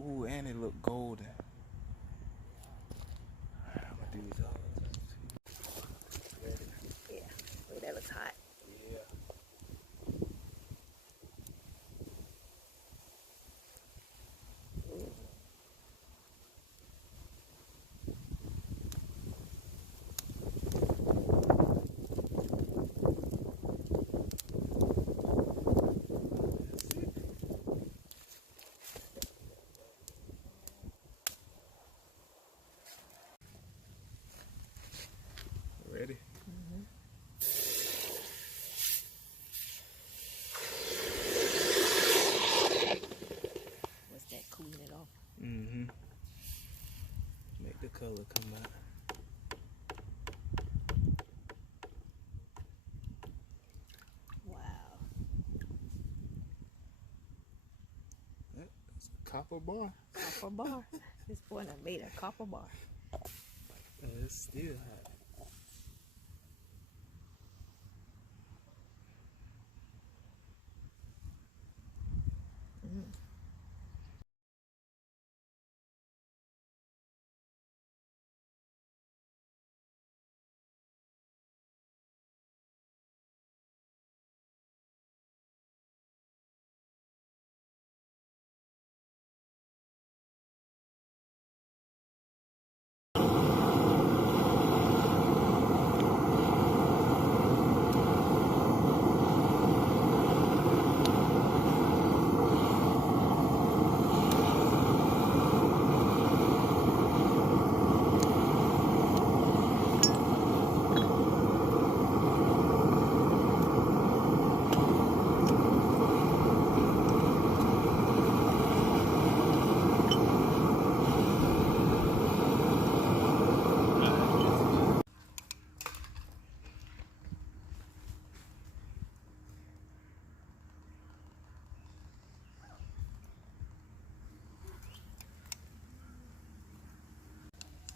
Ooh, and it look golden. I'm gonna do these all. Yeah. Oh, that looks hot. Yeah. Ready? What's that? Cooling it off. Mm-hmm. Make the color come out. Wow. It's a copper bar. Copper bar. This boy done made a copper bar. It's still hot.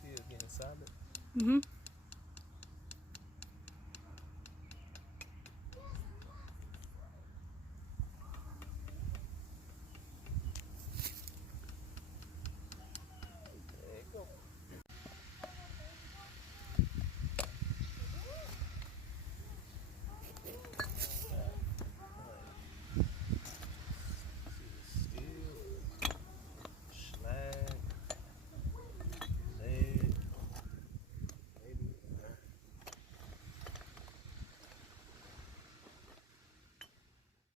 Still getting solid. Mm-hmm.